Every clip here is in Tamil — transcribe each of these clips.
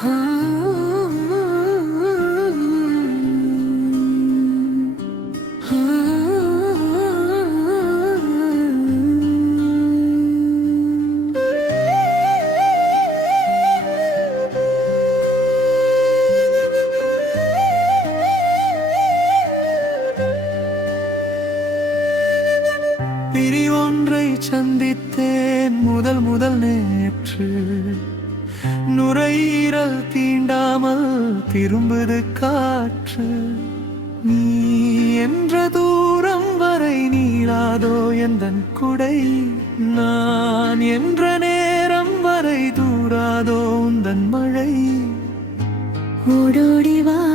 பிரிவொன்றை சந்தித்தேன் முதல் முதல் நேற்று. நுரையீரல் தீண்டாமல் திரும்புது காற்று. நீ என்ற தூரம் வரை நீளாதோ எந்தன் குடை? நான் என்ற நேரம் வரை தூராதோ உந்தன் மழை. ஓடோடிவா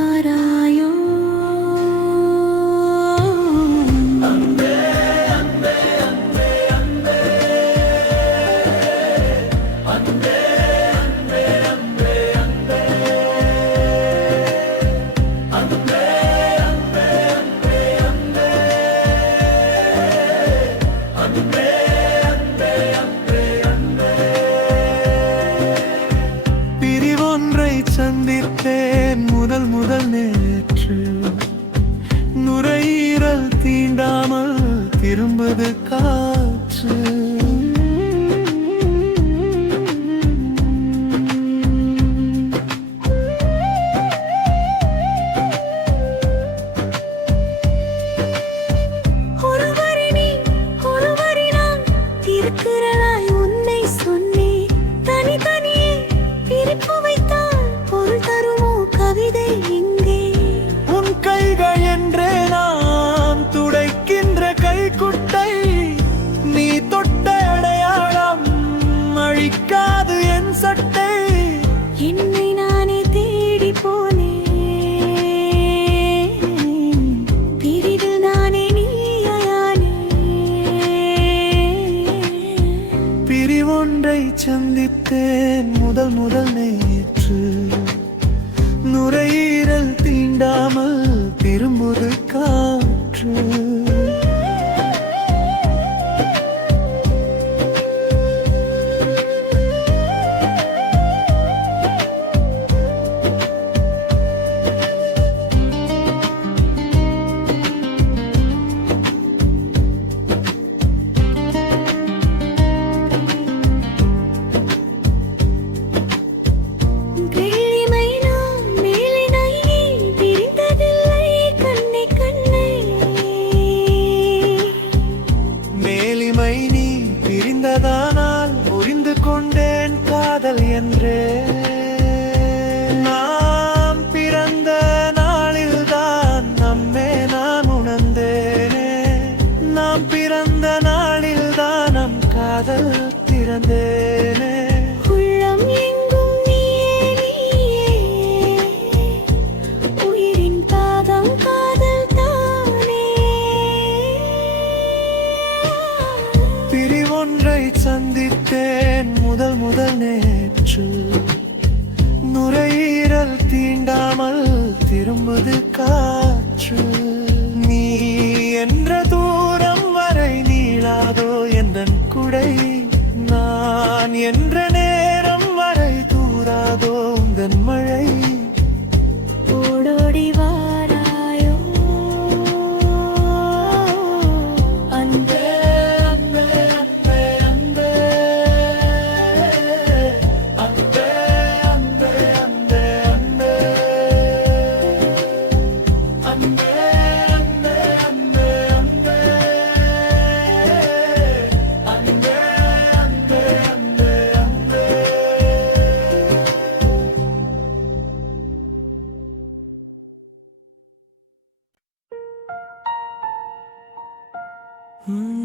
பார்த்தேன் முதல் முதல் நேற்று நுரையீரல் தீண்டாமல் வேண்டாமல் திரும்புது காற்று. பிரிவொன்றை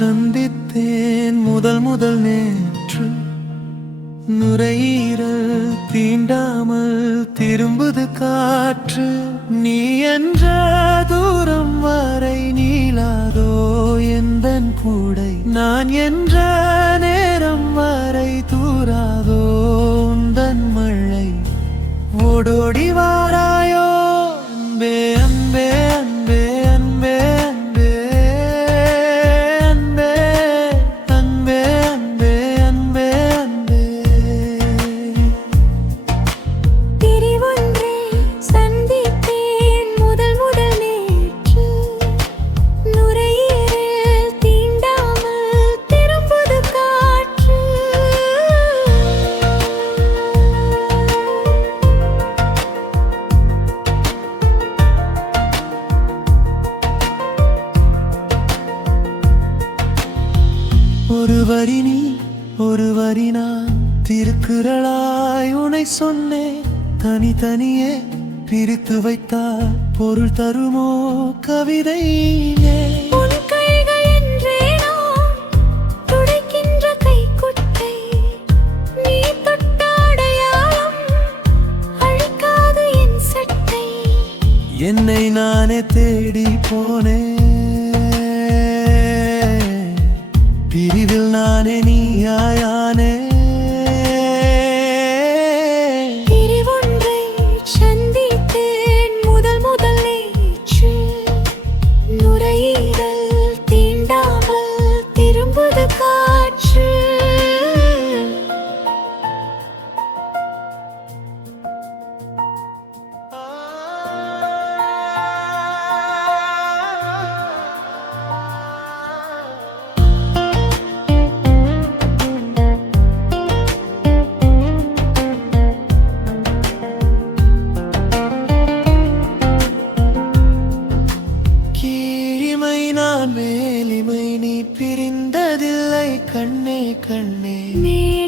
சந்தித்தேன் முதல் முதல் நேற்று. நுரையீரல் தீண்டாமல் திரும்புது காற்று. நீ என்றது வரை நீளாதோ எந்த கூடை? நான் என்ற நேரம் வரை தூராதோ உந்தன் மழை? ஓடோடி ஒருவரி நீ ஒருவரி நான் திருக்குறளாய் உனை சொன்னேன் தனித்தனியே பிரித்து வைத்தால் பொருள் தருமோ கவிதை என்னை நானே தேடி போனேன். பிரிவில் நானே நீயாயானே? மேலிமை நீ பிரிந்ததில்லை. கண்ணே கண்ணே. மேலிமை